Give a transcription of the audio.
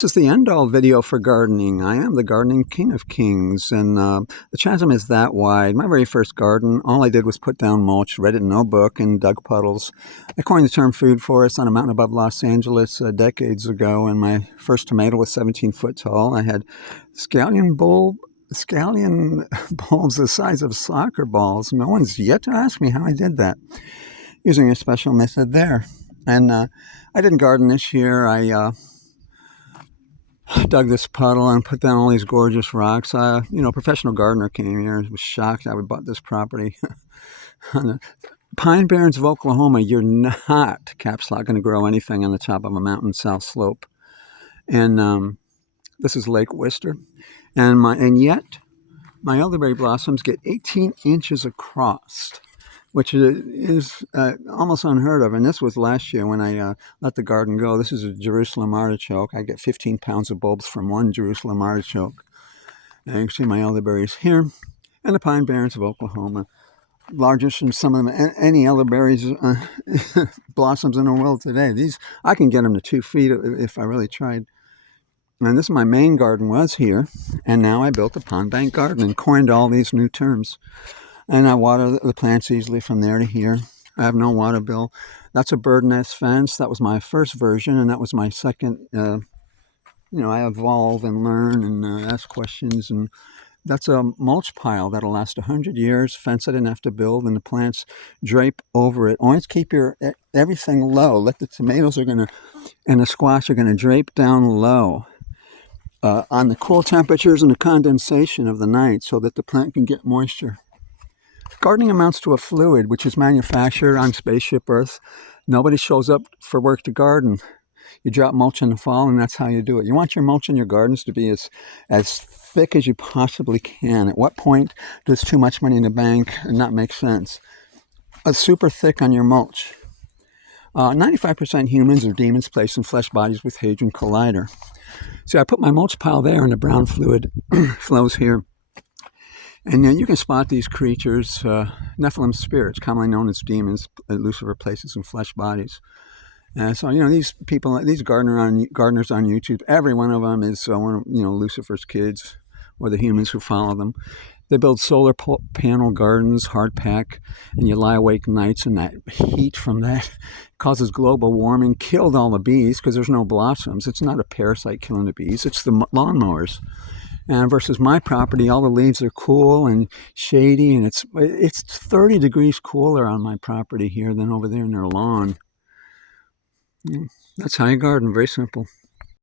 This is the end-all video for gardening. I am the gardening king of kings, and the chasm is that wide. My very first garden, all I did was put down mulch, read it in no book, and dug puddles. I coined the term food forest on a mountain above Los Angeles decades ago, and my first tomato was 17 foot tall. I had scallion bulbs the size of soccer balls. No one's yet to ask me how I did that, using a special method there. And I didn't garden this year. I dug this puddle and put down all these gorgeous rocks. Professional gardener came here and was shocked I would bought this property. On the Pine Barrens of Oklahoma, you're not, caps lock, going to grow anything on the top of a mountain south slope. And this is Lake Worcester. And yet, my elderberry blossoms get 18 inches across, which is almost unheard of. And this was last year when I let the garden go. This is a Jerusalem artichoke. I get 15 pounds of bulbs from one Jerusalem artichoke. And you can see my elderberries here. And the Pine Barrens of Oklahoma. Largest than some of them, any elderberries blossoms in the world today. These, I can get them to 2 feet if I really tried. And this is my main garden was here. And now I built a pond bank garden and coined all these new terms. And I water the plants easily from there to here. I have no water bill. That's a bird nest fence. That was my first version, and that was my second. I evolve and learn and ask questions. And that's a mulch pile that'll last 100 years. Fence I didn't have to build, and the plants drape over it. Always keep your everything low. Let the tomatoes and the squash are gonna drape down low on the cool temperatures and the condensation of the night, so that the plant can get moisture. Gardening amounts to a fluid which is manufactured on Spaceship Earth. Nobody shows up for work to garden. You drop mulch in the fall, and that's how you do it. You want your mulch in your gardens to be as thick as you possibly can. At what point does too much money in the bank not make sense? Super thick on your mulch. 95% humans are demons placed in flesh bodies with Hadron Collider. So I put my mulch pile there, and the brown fluid flows here. And then you can spot these creatures, Nephilim spirits, commonly known as demons, Lucifer places in flesh bodies. So, these people, these gardeners on YouTube, every one of them is one of, Lucifer's kids, or the humans who follow them. They build solar panel gardens, hard pack, and you lie awake nights, and that heat from that causes global warming, killed all the bees because there's no blossoms. It's not a parasite killing the bees, it's the lawnmowers. And versus my property, all the leaves are cool and shady, and it's 30 degrees cooler on my property here than over there in their lawn. That's how you garden, very simple.